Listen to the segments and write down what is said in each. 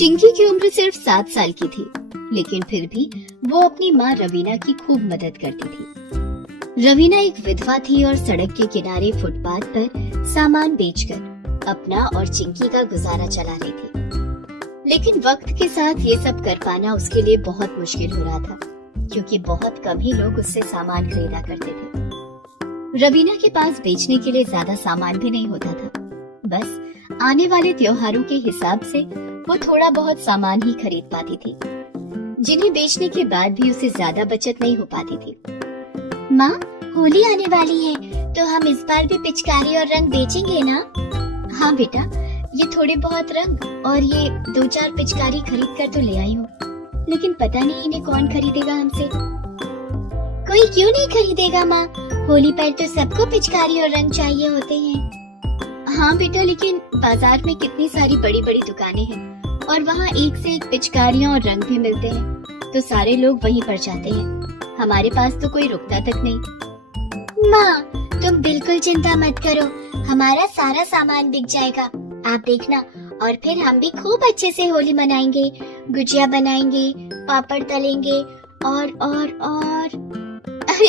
चिंकी की उम्र सिर्फ 7 साल की थी, लेकिन फिर भी वो अपनी माँ रवीना की खूब मदद करती थी। रवीना एक विधवा थी और सड़क के किनारे फुटपाथ पर सामान बेचकर अपना और चिंकी का गुजारा चला रही थी। लेकिन वक्त के साथ ये सब कर पाना उसके लिए बहुत मुश्किल हो रहा था, क्योंकि बहुत कम ही लोग उससे सामान खरीदा करते थे। रवीना के पास बेचने के लिए ज्यादा सामान भी नहीं होता था। बस आने वाले त्योहारों के हिसाब से वो थोड़ा बहुत सामान ही खरीद पाती थी, जिन्हें बेचने के बाद भी उसे ज्यादा बचत नहीं हो पाती थी। माँ, होली आने वाली है, तो हम इस बार भी पिचकारी और रंग बेचेंगे ना? हाँ बेटा, ये थोड़े बहुत रंग और ये 2-4 पिचकारी खरीद कर तो ले आई हूँ, लेकिन पता नहीं इन्हें कौन खरीदेगा हमसे। कोई क्यों नहीं खरीदेगा माँ, होली पर तो सबको पिचकारी और रंग चाहिए होते हैं। हाँ बेटा, लेकिन बाजार में कितनी सारी बड़ी बड़ी दुकानें हैं और वहाँ एक से एक पिचकारियाँ और रंग भी मिलते हैं, तो सारे लोग वहीं पर जाते हैं। हमारे पास तो कोई रुकता तक नहीं। माँ, तुम बिल्कुल चिंता मत करो, हमारा सारा सामान बिक जाएगा, आप देखना। और फिर हम भी खूब अच्छे से होली मनाएंगे, गुजिया बनाएंगे, पापड़ तलेंगे और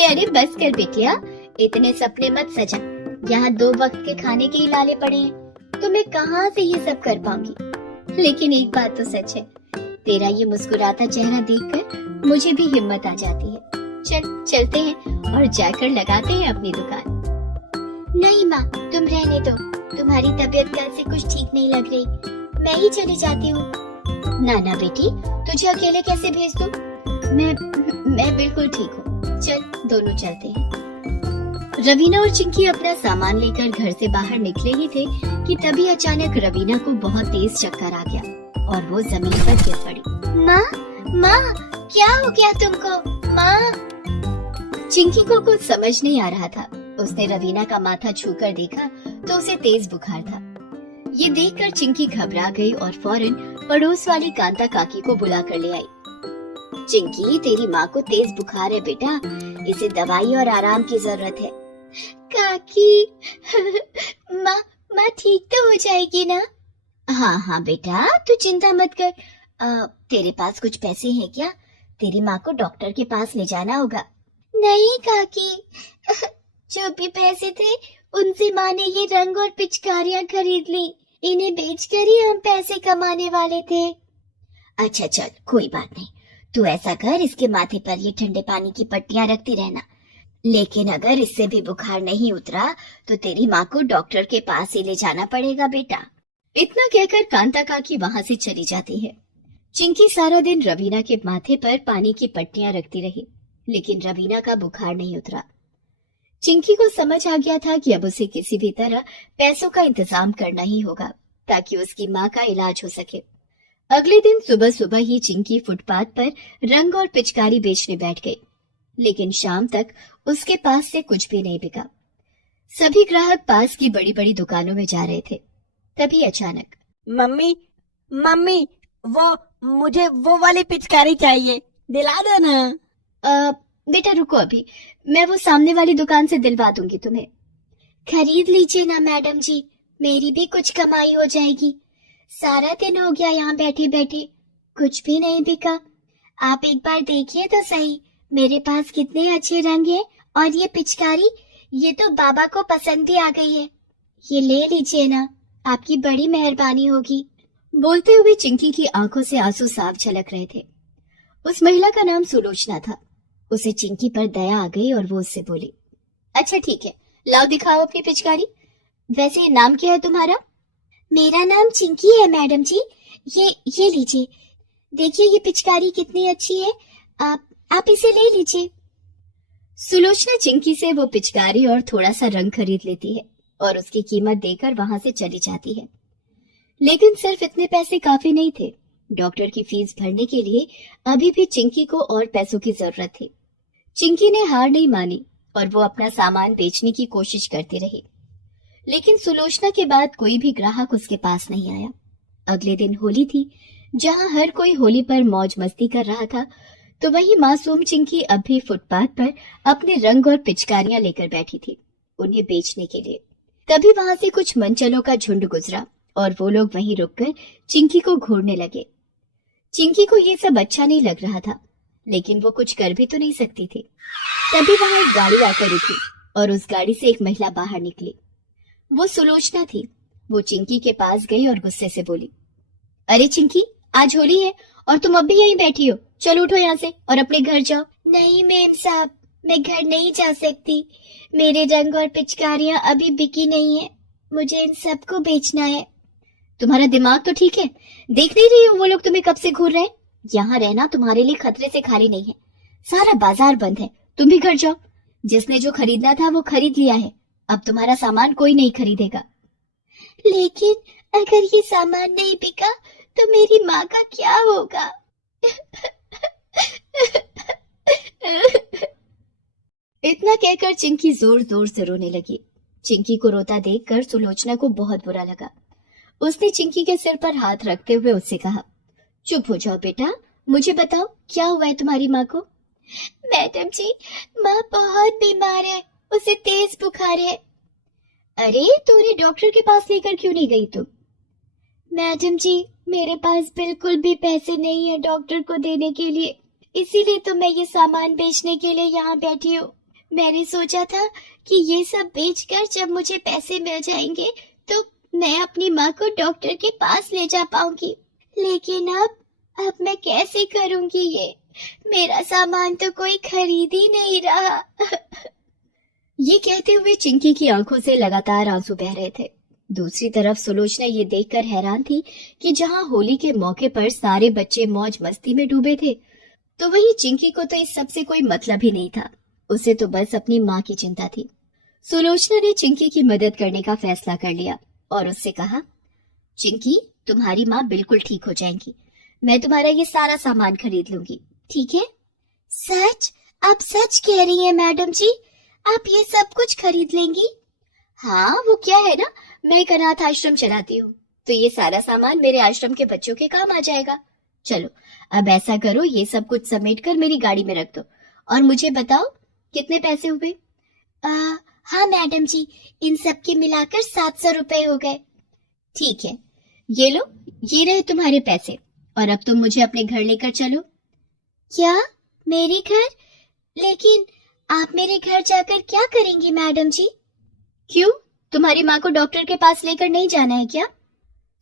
अरे बस कर बेटिया, इतने सपने मत सजा। यहाँ 2 वक्त के खाने के ही लाले पड़े हैं, तो मैं कहाँ से ये सब कर पाऊंगी। लेकिन एक बात तो सच है, तेरा ये मुस्कुराता चेहरा देखकर मुझे भी हिम्मत आ जाती है। चलते हैं और जाकर लगाते हैं अपनी दुकान। नहीं माँ, तुम रहने दो, तुम्हारी तबीयत कल से कुछ ठीक नहीं लग रही, मैं ही चली जाती हूँ। ना बेटी, तुझे अकेले कैसे भेज दूँ? मैं बिल्कुल ठीक हूँ, चल दोनों चलते हैं। रवीना और चिंकी अपना सामान लेकर घर से बाहर निकले ही थे कि तभी अचानक रवीना को बहुत तेज चक्कर आ गया और वो जमीन पर गिर पड़ी। माँ, क्या हो गया तुमको? माँ! चिंकी को कुछ समझ नहीं आ रहा था। उसने रवीना का माथा छूकर देखा तो उसे तेज बुखार था। ये देखकर चिंकी घबरा गई और फौरन पड़ोस वाली कांता काकी को बुला कर ले आई। चिंकी, तेरी माँ को तेज बुखार है बेटा, इसे दवाई और आराम की जरूरत है। काकी, माँ ठीक तो हो जाएगी ना? हाँ बेटा, तू चिंता मत कर। तेरे पास कुछ पैसे हैं क्या? तेरी माँ को डॉक्टर के पास ले जाना होगा। नहीं काकी, जो भी पैसे थे उनसे माँ ने ये रंग और पिचकारियाँ खरीद ली, इन्हें बेचकर ही हम पैसे कमाने वाले थे। अच्छा चल, कोई बात नहीं, तू ऐसा कर, इसके माथे पर ये ठंडे पानी की पट्टियाँ रखती रहना, लेकिन अगर इससे भी बुखार नहीं उतरा तो तेरी माँ को डॉक्टर के पास ही ले जाना पड़ेगा बेटा। इतना कहकर कांता काकी वहाँ से चली जाती है। चिंकी सारा दिन रवीना के माथे पर पानी की पट्टियां रखती रही, लेकिन रवीना का बुखार नहीं उतरा। चिंकी को समझ आ गया था कि अब उसे किसी भी तरह पैसों का इंतजाम करना ही होगा ताकि उसकी माँ का इलाज हो सके। अगले दिन सुबह सुबह ही चिंकी फुटपाथ पर रंग और पिचकारी बेचने बैठ गई, लेकिन शाम तक उसके पास से कुछ भी नहीं बिका। सभी ग्राहक पास की बड़ी बड़ी दुकानों में जा रहे थे। तभी अचानक, मम्मी, मुझे वो वाली पिचकारी चाहिए, दिला दो ना। बेटा रुको, अभी मैं वो सामने वाली दुकान से दिलवा दूंगी तुम्हें। खरीद लीजिए ना मैडम जी, मेरी भी कुछ कमाई हो जाएगी। सारा दिन हो गया यहाँ बैठे बैठे, कुछ भी नहीं बिका। आप एक बार देखिए तो सही, मेरे पास कितने अच्छे रंग हैं और ये पिचकारी, ये तो बाबा को पसंद भी आ गई है। ये ले लीजिए ना, आपकी बड़ी मेहरबानी होगी। बोलते हुए चिंकी की आंखों से आंसू साफ झलक रहे थे। उस महिला का नाम सुलोचना था। उसे चिंकी पर दया आ गई और वो उससे बोली, अच्छा ठीक है, लाओ दिखाओ अपनी पिचकारी। वैसे नाम क्या है तुम्हारा? मेरा नाम चिंकी है मैडम जी, ये लीजिए, देखिए ये पिचकारी कितनी अच्छी है, आप इसे ले लीजिए। सुलोचना चिंकी से वो पिचकारी और थोड़ा सा रंग खरीद लेती है और उसकी कीमत देकर वहां से चली जाती है। लेकिन सिर्फ इतने पैसे काफी नहीं थे। डॉक्टर की फीस भरने के लिए अभी भी चिंकी को और पैसों की जरूरत थी। चिंकी ने हार नहीं मानी और वो अपना सामान बेचने की कोशिश करती रही, लेकिन सुलोचना के बाद कोई भी ग्राहक उसके पास नहीं आया। अगले दिन होली थी। जहां हर कोई होली पर मौज मस्ती कर रहा था, तो वहीं मासूम चिंकी अब भी फुटपाथ पर अपने रंग और पिचकारियां लेकर बैठी थी, उन्हें बेचने के लिए। तभी वहां से कुछ मनचलों का झुंड गुजरा और वो लोग वहीं रुककर चिंकी को घूरने लगे। चिंकी को ये सब अच्छा नहीं लग रहा था, लेकिन वो कुछ कर भी तो नहीं सकती थी। तभी वहां एक गाड़ी आकर रुकी और उस गाड़ी से एक महिला बाहर निकली। वो सुलोचना थी। वो चिंकी के पास गई और गुस्से से बोली, अरे चिंकी, आज होली है और तुम अब भी यहीं बैठी हो। चलो उठो यहाँ से और अपने घर जाओ। नहीं मेम साहब, मैं घर नहीं जा सकती। मेरे रंग और पिचकारियां अभी बिकी नहीं है। मुझे इन सबको बेचना है। तुम्हारा दिमाग तो ठीक है? देख नहीं रही हो वो लोग तुम्हें कब से घूर रहे हैं? यहाँ रहना तुम्हारे लिए खतरे से खाली नहीं है। सारा बाजार बंद है, तुम भी घर जाओ। जिसने जो खरीदना था वो खरीद लिया है, अब तुम्हारा सामान कोई नहीं खरीदेगा। लेकिन अगर ये सामान नहीं बिका तो मेरी माँ का क्या होगा? इतना कहकर चिंकी जोर जोर से रोने लगी। चिंकी को रोता देखकर सुलोचना को बहुत बुरा लगा। उसने चिंकी के सिर पर हाथ रखते हुए उससे कहा, चुप हो जाओ बेटा, मुझे बताओ क्या हुआ है तुम्हारी माँ को? मैडम जी, माँ बहुत बीमार है, उसे तेज बुखार है। अरे तो उन्हें डॉक्टर के पास लेकर क्यों नहीं गई तुम? मैडम जी, मेरे पास बिल्कुल भी पैसे नहीं है डॉक्टर को देने के लिए, इसीलिए तो मैं ये सामान बेचने के लिए यहाँ बैठी हूँ। मैंने सोचा था कि ये सब बेचकर जब मुझे पैसे मिल जाएंगे तो मैं अपनी माँ को डॉक्टर के पास ले जा पाऊंगी, लेकिन अब मैं कैसे करूंगी ये? मेरा सामान तो कोई खरीद ही नहीं रहा। ये कहते हुए चिंकी की आंखों से लगातार आंसू बह रहे थे। दूसरी तरफ सुलोचना ये देखकर हैरान थी कि जहां होली के मौके पर सारे बच्चे मौज मस्ती में डूबे थे, तो वहीं चिंकी को तो इस सब से कोई मतलब ही नहीं था। उसे तो बस अपनी माँ की चिंता थी। सुलोचना ने चिंकी की मदद करने का फैसला कर लिया और उससे कहा, चिंकी, तुम्हारी माँ बिल्कुल ठीक हो जाएंगी। मैं तुम्हारा ये सारा सामान खरीद लूंगी, ठीक है? सच? आप सच कह रही हैं मैडम जी? आप ये सब कुछ खरीद लेंगी? हाँ, वो क्या है ना, मैं एक अनाथ आश्रम चलाती हूँ, तो ये सारा सामान मेरे आश्रम के बच्चों के काम आ जाएगा। चलो अब ऐसा करो, ये सब कुछ समेट कर मेरी गाड़ी में रख दो और मुझे बताओ कितने पैसे हुए? हाँ मैडम जी, इन सब के मिलाकर 700 रुपए हो गए। ठीक है, ये लो, ये रहे तुम्हारे पैसे और अब तुम मुझे अपने घर लेकर चलो। क्या? मेरे घर? लेकिन आप मेरे घर जाकर क्या करेंगी मैडम जी? क्यों, तुम्हारी माँ को डॉक्टर के पास लेकर नहीं जाना है क्या?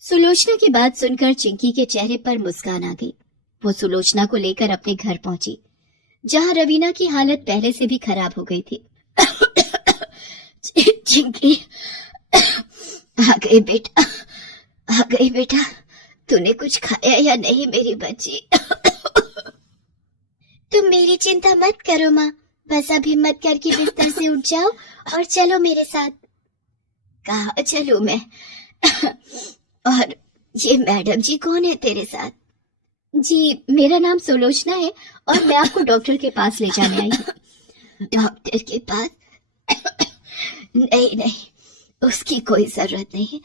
सुलोचना की बात सुनकर चिंकी के चेहरे पर मुस्कान आ गई। वो सुलोचना को लेकर अपने घर पहुंची, जहां रवीना की हालत पहले से भी खराब हो गई थी। चिंकी, आ गई बेटा, आ गई बेटा। तूने कुछ खाया या नहीं मेरी बच्ची? तुम मेरी चिंता मत करो माँ, बस अब हिम्मत करके बिस्तर से उठ जाओ और चलो मेरे साथ। कहाँ चलूं मैं? और ये मैडम जी कौन है तेरे साथ? जी, मेरा नाम सुलोचना है और मैं आपको डॉक्टर के पास ले जाने आई हूँ। डॉक्टर के पास? नहीं नहीं, उसकी कोई जरूरत नहीं है,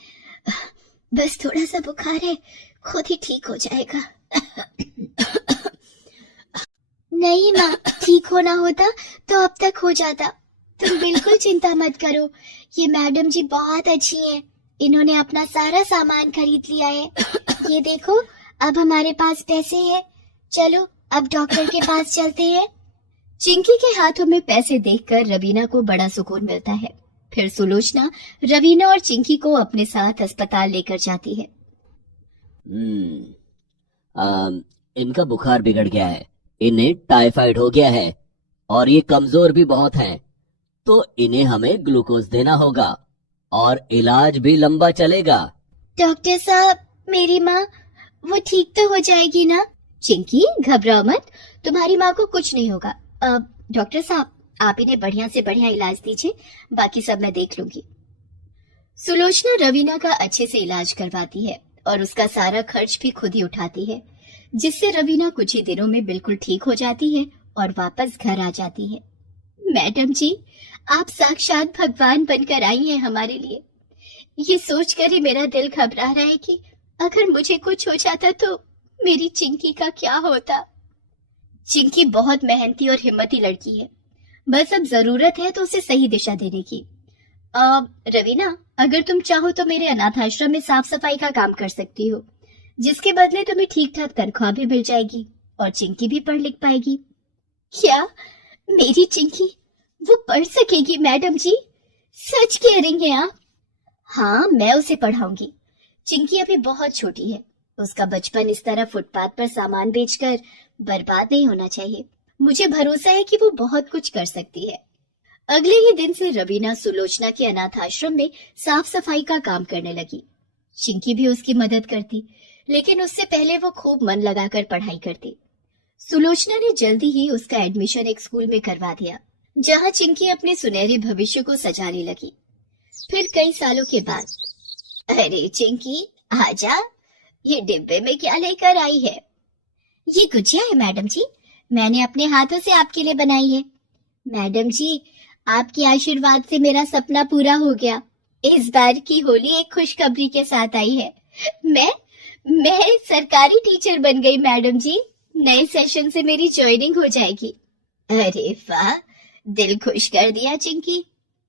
बस थोड़ा सा बुखार है, खुद ही ठीक हो जाएगा। नहीं माँ, ठीक होना होता तो अब तक हो जाता। तुम बिल्कुल चिंता मत करो, ये मैडम जी बहुत अच्छी हैं। इन्होंने अपना सारा सामान खरीद लिया है। ये देखो, अब हमारे पास पैसे हैं। चलो अब डॉक्टर के पास चलते हैं। चिंकी के हाथों में पैसे देखकर रवीना को बड़ा सुकून मिलता है। फिर सुलोचना रवीना और चिंकी को अपने साथ अस्पताल लेकर जाती है। इनका बुखार बिगड़ गया है, इन्हें टाइफाइड हो गया है और ये कमजोर भी बहुत हैं, तो इन्हें हमें ग्लूकोज देना होगा और इलाज भी लंबा चलेगा। डॉक्टर साहब, मेरी माँ वो ठीक तो हो जाएगी ना? चिंकी, घबराओ मत, तुम्हारी माँ को कुछ नहीं होगा। डॉक्टर साहब, आप इन्हें बढ़िया से बढ़िया इलाज दीजिए, बाकी सब मैं देख लूंगी। सुलोचना रवीना का अच्छे से इलाज करवाती है और उसका सारा खर्च भी खुद ही उठाती है, जिससे रवीना कुछ ही दिनों में बिल्कुल ठीक हो जाती है और वापस घर आ जाती है। मैडम जी, आप साक्षात भगवान बनकर आई हैं हमारे लिए। ये सोचकर ही मेरा दिल घबरा रहा है कि अगर मुझे कुछ हो जाता तो मेरी चिंकी का क्या होता। चिंकी बहुत मेहनती और हिम्मती लड़की है, बस अब जरूरत है तो उसे सही दिशा देने की। रवीना, अगर तुम चाहो तो मेरे अनाथ आश्रम में साफ सफाई का काम कर सकती हो। जिसके बदले तुम्हें ठीक ठाक तनख्वाह भी मिल जाएगी और चिंकी भी पढ़ लिख पाएगी। क्या मेरी चिंकी वो पढ़ सकेगी मैडम जी? सच कह रही हैं आप? हाँ, मैं उसे पढ़ाऊंगी। चिंकी अभी बहुत छोटी है, उसका बचपन इस तरह फुटपाथ पर सामान बेचकर बर्बाद नहीं होना चाहिए। मुझे भरोसा है कि वो बहुत कुछ कर सकती है। अगले ही दिन से रवीना सुलोचना के अनाथ आश्रम में साफ सफाई का काम करने लगी। चिंकी भी उसकी मदद करती, लेकिन उससे पहले वो खूब मन लगाकर पढ़ाई करती। सुलोचना ने जल्दी ही उसका एडमिशन एक स्कूल में करवा दिया, जहां चिंकी अपने सुनहरे भविष्य को सजाने लगी। फिर कई सालों के बाद, अरे चिंकी आजा, ये डिब्बे में क्या लेकर आई है? ये गुजिया है मैडम जी, मैंने अपने हाथों से आपके लिए बनाई है। मैडम जी, आपके आशीर्वाद से मेरा सपना पूरा हो गया। इस बार की होली एक खुशखबरी के साथ आई है। मैं सरकारी टीचर बन गई मैडम जी। नए सेशन से मेरी ज्वाइनिंग हो जाएगी। अरे वाह, दिल खुश कर दिया चिंकी।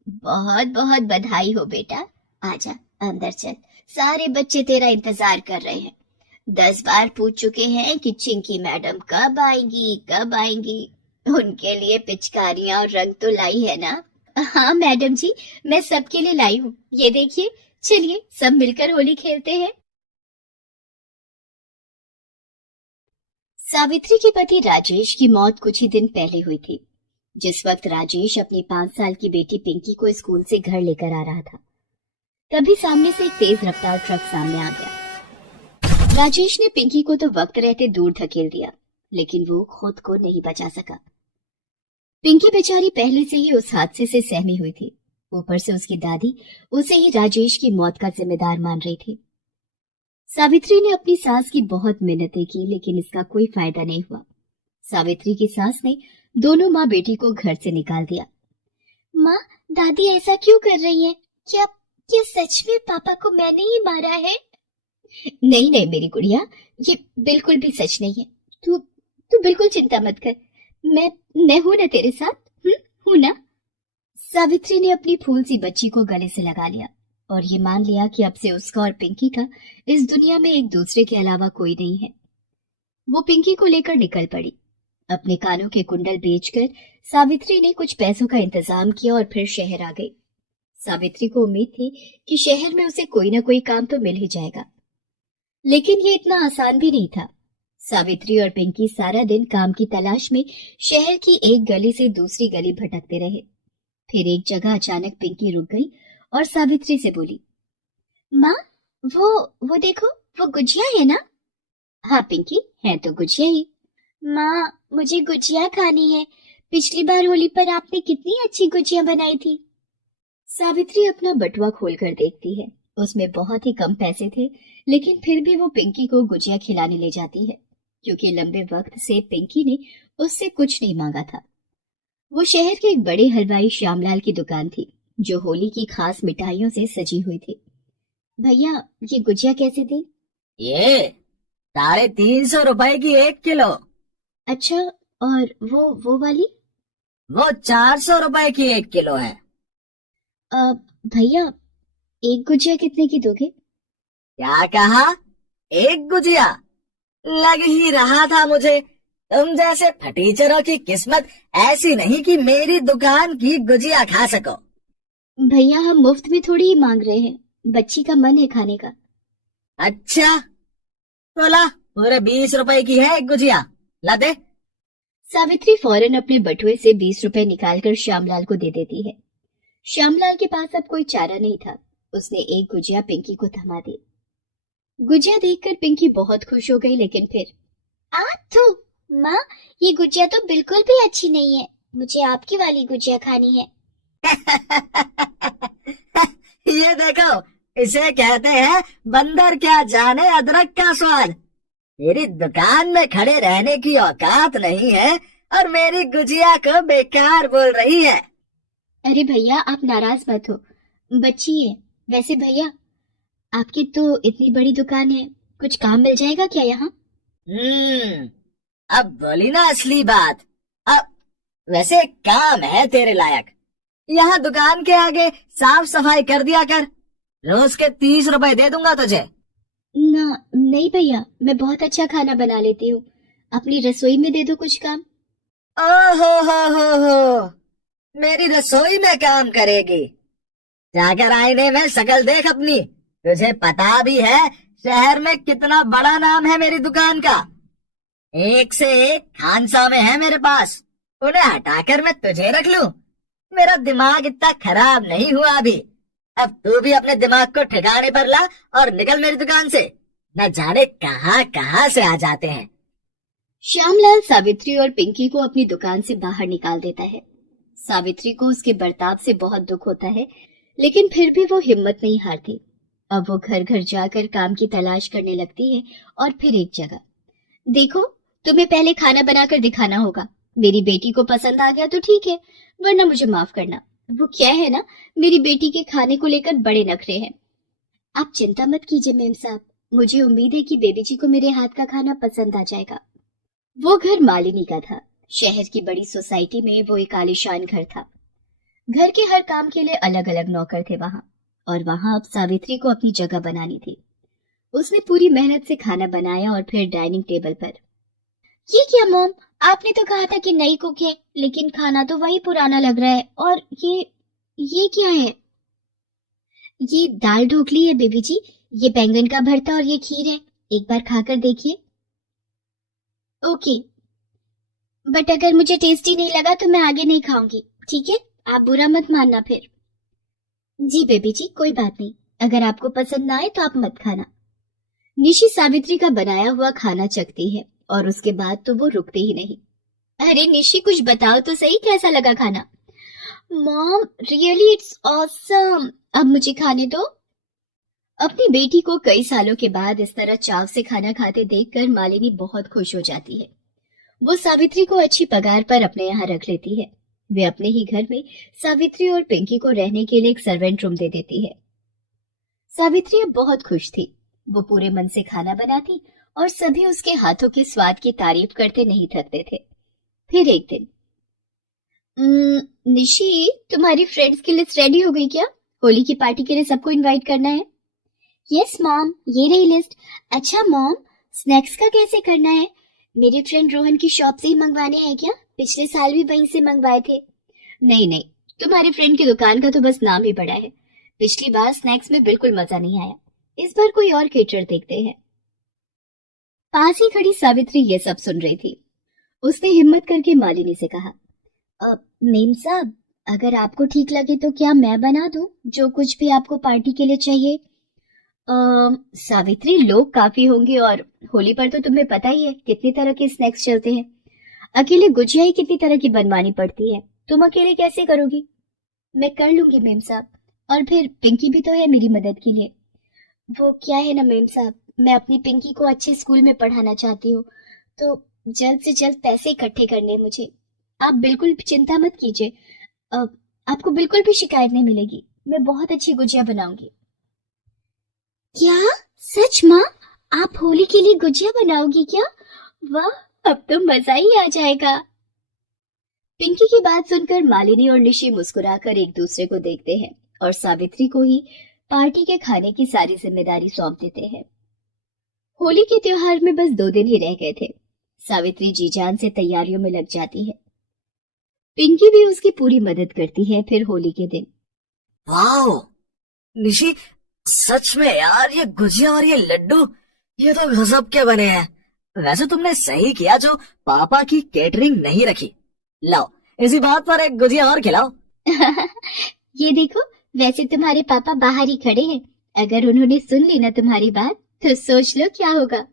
बहुत बहुत बधाई हो बेटा। आजा अंदर चल, सारे बच्चे तेरा इंतजार कर रहे हैं। 10 बार पूछ चुके हैं कि चिंकी मैडम कब आएंगी कब आएंगी। उनके लिए पिचकारियां और रंग तो लाई है ना? हाँ मैडम जी, मैं सबके लिए लाई हूँ। ये देखिए, चलिए सब मिलकर होली खेलते हैं। सावित्री के पति राजेश की मौत कुछ ही दिन पहले हुई थी। जिस वक्त राजेश अपनी 5 साल की बेटी पिंकी को स्कूल से घर लेकर आ रहा था, तभी सामने से एक तेज रफ्तार ट्रक सामने आ गया। राजेश ने पिंकी को तो वक्त रहते दूर धकेल दिया, लेकिन वो खुद को नहीं बचा सका। पिंकी बेचारी पहले से ही उस हादसे से सहमी हुई थी। ऊपर से उसकी दादी उसे ही राजेश की मौत का जिम्मेदार मान रही थी। सावित्री ने अपनी सास की बहुत मिन्नतें की, लेकिन इसका कोई फायदा नहीं हुआ। सावित्री की सास ने दोनों माँ बेटी को घर से निकाल दिया। माँ, दादी ऐसा क्यों कर रही है? क्या सच में पापा को मैंने ही मारा है? नहीं नहीं मेरी गुड़िया, ये बिल्कुल भी सच नहीं है। तू बिल्कुल चिंता मत कर। मैं हूं ना तेरे साथ, हूं ना? सावित्री ने अपनी फूल सी बच्ची को गले से लगा लिया और ये मान लिया कि अब से उसका और पिंकी का इस दुनिया में एक दूसरे के अलावा कोई नहीं है। वो पिंकी को लेकर निकल पड़ी। अपने कानों के कुंडल बेचकर सावित्री ने कुछ पैसों का इंतजाम किया और फिर शहर आ गई। सावित्री को उम्मीद थी कि शहर में उसे कोई ना कोई काम तो मिल ही जाएगा, लेकिन ये इतना आसान भी नहीं था। सावित्री और पिंकी सारा दिन काम की तलाश में शहर की एक गली से दूसरी गली भटकते रहे। फिर एक जगह अचानक पिंकी रुक गई और सावित्री से बोली, माँ, वो देखो, वो गुजिया है ना? हाँ पिंकी, है तो गुजिया ही। माँ, मुझे गुजिया खानी है। पिछली बार होली पर आपने कितनी अच्छी गुजिया बनाई थी। सावित्री अपना बटुआ खोलकर देखती है। उसमें बहुत ही कम पैसे थे, लेकिन फिर भी वो पिंकी को गुजिया खिलाने ले जाती है, क्योंकि लंबे वक्त से पिंकी ने उससे कुछ नहीं मांगा था। वो शहर के एक बड़े हलवाई श्यामलाल की दुकान थी, जो होली की खास मिठाइयों से सजी हुई थी। भैया, ये गुजिया कैसे दी? ये 350 रुपए की 1 किलो। अच्छा, और वो वाली? वो 400 रुपए की 1 किलो है। भैया, एक गुजिया कितने की दोगे? क्या कहा? एक गुजिया? लग ही रहा था मुझे, तुम जैसे फटीचरों की किस्मत ऐसी नहीं कि मेरी दुकान की गुजिया खा सको। भैया, हम मुफ्त में थोड़ी ही मांग रहे हैं, बच्ची का मन है खाने का। अच्छा, तो ला, पूरे 20 रुपए की है एक गुजिया, ला दे। सावित्री फौरन अपने बटुए से 20 रुपए निकालकर श्यामलाल को दे देती है। श्यामलाल के पास अब कोई चारा नहीं था। उसने एक गुजिया पिंकी को थमा दी। गुजिया देखकर पिंकी बहुत खुश हो गई, लेकिन फिर तो माँ, ये गुजिया तो बिल्कुल भी अच्छी नहीं है। मुझे आपकी वाली गुजिया खानी है। ये देखो, इसे कहते हैं बंदर क्या जाने अदरक का स्वाद। मेरी दुकान में खड़े रहने की औकात नहीं है और मेरी गुजिया को बेकार बोल रही है। अरे भैया, आप नाराज मत हो, बच्ची है। वैसे भैया, आपकी तो इतनी बड़ी दुकान है, कुछ काम मिल जाएगा क्या यहाँ? अब बोली ना असली बात। अब वैसे काम है तेरे लायक। यहाँ दुकान के आगे साफ सफाई कर दिया कर, रोज के 30 रुपए दे दूंगा तुझे। ना नहीं भैया, मैं बहुत अच्छा खाना बना लेती हूँ। अपनी रसोई में दे दो कुछ काम। ओहो हो, मेरी रसोई में काम करेगी? जाकर आईने में शक्ल देख अपनी। तुझे पता भी है शहर में कितना बड़ा नाम है मेरी दुकान का। एक से एक खानसामे है मेरे पास, उन्हें हटाकर मैं तुझे रख लूं? मेरा दिमाग इतना खराब नहीं हुआ अभी। अब तू भी अपने दिमाग को ठिकाने पर ला और निकल मेरी दुकान से। न जाने कहां कहां से आ जाते हैं। श्यामलाल सावित्री और पिंकी को अपनी दुकान से बाहर निकाल देता है। सावित्री को उसके बर्ताव से बहुत दुख होता है, लेकिन फिर भी वो हिम्मत नहीं हारती। अब वो घर घर जाकर काम की तलाश करने लगती है और फिर एक जगह। देखो, तुम्हें पहले खाना बनाकर दिखाना होगा। मेरी बेटी को पसंद आ गया तो ठीक है, वरना मुझे माफ करना। वो क्या है ना, मेरी बेटी के खाने को लेकर बड़े नखरे हैं। आप चिंता मत कीजिए मेम साहब, मुझे उम्मीद है कि बेबी जी को मेरे हाथ का खाना पसंद आ जाएगा। वो घर मालिनी का था। शहर की बड़ी सोसाइटी में वो एक आलीशान घर था। घर के हर काम के लिए अलग अलग नौकर थे वहां, और वहां अब सावित्री को अपनी जगह बनानी थी। उसने पूरी मेहनत से खाना बनाया और फिर डाइनिंग टेबल पर। ये क्या मॉम, आपने तो कहा था कि नई कुक है, लेकिन खाना तो वही पुराना लग रहा है। और ये क्या है? ये दाल ढोकली है बेबी जी, ये बैंगन का भरता और ये खीर है। एक बार खाकर देखिए। ओके, बट अगर मुझे टेस्टी नहीं लगा तो मैं आगे नहीं खाऊंगी, ठीक है? आप बुरा मत मानना फिर। जी बेबी जी, कोई बात नहीं। अगर आपको पसंद ना आए तो आप मत खाना। निशी सावित्री का बनाया हुआ खाना चखती है और उसके बाद तो वो रुकते ही नहीं। अरे निशी, कुछ बताओ तो सही, कैसा लगा खाना? Mom, really it's awesome. अब मुझे खाने दो। अपनी बेटी को कई सालों के बाद इस तरह चाव से खाना खाते देखकर मालिनी बहुत खुश हो जाती है। वो सावित्री को अच्छी पगार पर अपने यहाँ रख लेती है। वे अपने ही घर में सावित्री और पिंकी को रहने के लिए एक सर्वेंट रूम दे देती है। सावित्री अब बहुत खुश थी। वो पूरे मन से खाना बनाती और सभी उसके हाथों के स्वाद की तारीफ करते नहीं थकते थे। फिर एक दिन, निशी, तुम्हारी फ्रेंड्स की लिस्ट रेडी हो गई क्या? होली की पार्टी के लिए सबको इनवाइट करना है। यस मॉम, ये रही लिस्ट। अच्छा मॉम, स्नैक्स का कैसे करना है? मेरे फ्रेंड रोहन की शॉप से ही मंगवाने हैं क्या? पिछले साल भी वहीं से मंगवाए थे। नहीं, तुम्हारे फ्रेंड की दुकान का तो बस नाम ही बड़ा है। पिछली बार स्नैक्स में बिल्कुल मजा नहीं आया। इस बार कोई और केटर देखते हैं। पास ही खड़ी सावित्री ये सब सुन रही थी। उसने हिम्मत करके मालिनी से कहा, मेम साहब, अगर आपको ठीक लगे तो क्या मैं बना दूं जो कुछ भी आपको पार्टी के लिए चाहिए? सावित्री, लोग काफी होंगे और होली पर तो तुम्हें पता ही है कितनी तरह के स्नैक्स चलते हैं। अकेले गुजिया ही कितनी तरह की बनवानी पड़ती है, तुम अकेले कैसे करोगी? मैं कर लूंगी मेम साहब, और फिर पिंकी भी तो है मेरी मदद के लिए। वो क्या है ना मेम साहब, मैं अपनी पिंकी को अच्छे स्कूल में पढ़ाना चाहती हूँ, तो जल्द से जल्द पैसे इकट्ठे करने हैं मुझे। आप बिल्कुल चिंता मत कीजिए, आपको बिल्कुल भी शिकायत नहीं मिलेगी। मैं बहुत अच्छी गुजिया बनाऊंगी। क्या सच माँ? आप होली के लिए गुजिया बनाओगी क्या? वाह, अब तो मजा ही आ जाएगा। पिंकी की बात सुनकर मालिनी और निशी मुस्कुराकर एक दूसरे को देखते हैं और सावित्री को ही पार्टी के खाने की सारी जिम्मेदारी सौंप देते हैं। होली के त्योहार में बस 2 दिन ही रह गए थे। सावित्री जी जान से तैयारियों में लग जाती है। पिंकी भी उसकी पूरी मदद करती है। फिर होली के दिन, वाओ निशी, सच में यार, ये गुजिया और ये लड्डू, ये तो गजब के बने हैं। वैसे तुमने सही किया जो पापा की केटरिंग नहीं रखी। लाओ, इसी बात पर एक गुजिया और खिलाओ। ये देखो, वैसे तुम्हारे पापा बाहर ही खड़े हैं। अगर उन्होंने सुन ली ना तुम्हारी बात तो सोच लो क्या होगा।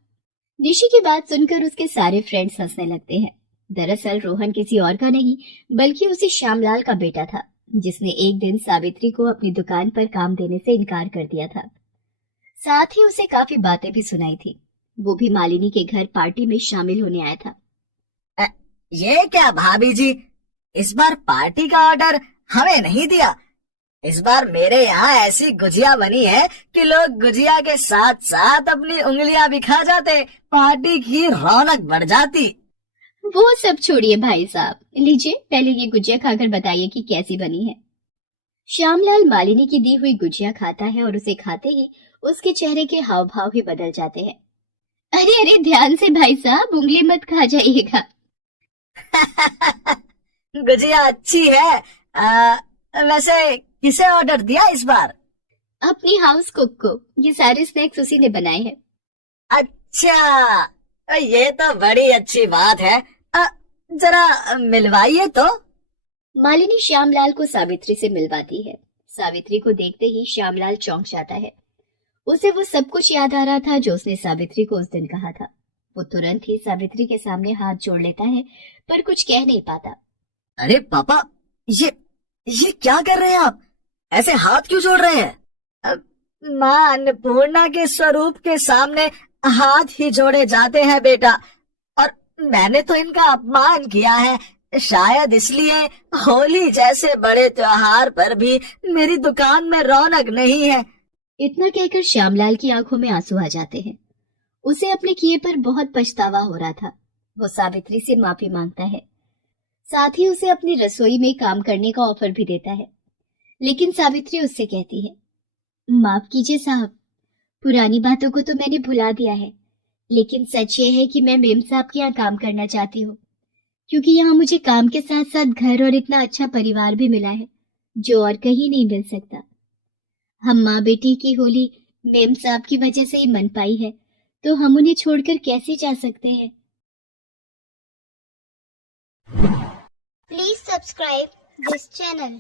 निशी की बात सुनकर उसके सारे फ्रेंड्स हंसने लगते हैं। दरअसल रोहन किसी और का नहीं बल्कि उसी श्यामलाल का बेटा था, जिसने एक दिन सावित्री को अपनी दुकान पर काम देने से इनकार कर दिया था। साथ ही उसे काफी बातें भी सुनाई थी। वो भी मालिनी के घर पार्टी में शामिल होने आया था। ये क्या भाभी जी, इस बार पार्टी का ऑर्डर हमें नहीं दिया। इस बार मेरे यहाँ ऐसी गुजिया बनी है कि लोग गुजिया के साथ साथ अपनी उंगलियां भी खा जाते, पार्टी की रौनक बढ़ जाती। वो सब छोड़िए भाई साहब, लीजिए पहले ये गुजिया खाकर बताइए कि कैसी बनी है। श्यामलाल मालिनी की दी हुई गुजिया खाता है और उसे खाते ही उसके चेहरे के हाव भाव ही बदल जाते हैं। अरे अरे ध्यान से भाई साहब, उंगली मत खा जाइएगा। गुजिया अच्छी है। वैसे किसे ऑर्डर दिया इस बार? अपनी हाउस कुक को। ये सारे स्नैक्स उसी ने बनाए हैं। अच्छा, ये तो बड़ी अच्छी बात है। जरा मिलवाइए तो। मालिनी श्यामलाल को सावित्री से मिलवाती है। सावित्री को देखते ही श्यामलाल चौंक जाता है। उसे वो सब कुछ याद आ रहा था जो उसने सावित्री को उस दिन कहा था। वो तुरंत ही सावित्री के सामने हाथ जोड़ लेता है, पर कुछ कह नहीं पाता। अरे पापा, ये क्या कर रहे हैं आप? ऐसे हाथ क्यों जोड़ रहे हैं? माँ अन्नपूर्णा के स्वरूप के सामने हाथ ही जोड़े जाते हैं बेटा, और मैंने तो इनका अपमान किया है। शायद इसलिए होली जैसे बड़े त्योहार पर भी मेरी दुकान में रौनक नहीं है। इतना कहकर श्यामलाल की आंखों में आंसू आ जाते हैं। उसे अपने किए पर बहुत पछतावा हो रहा था। वो सावित्री से माफी मांगता है, साथ ही उसे अपनी रसोई में काम करने का ऑफर भी देता है। लेकिन सावित्री उससे कहती है, माफ कीजिए साहब, पुरानी बातों को तो मैंने भुला दिया है, लेकिन सच ये है कि मैं मेम साहब के यहाँ काम करना चाहती हूँ, क्योंकि यहाँ मुझे काम के साथ साथ घर और इतना अच्छा परिवार भी मिला है जो और कहीं नहीं मिल सकता। हम माँ बेटी की होली मेम साहब की वजह से ही मन पाई है, तो हम उन्हें छोड़कर कैसे जा सकते हैं। Please subscribe this channel.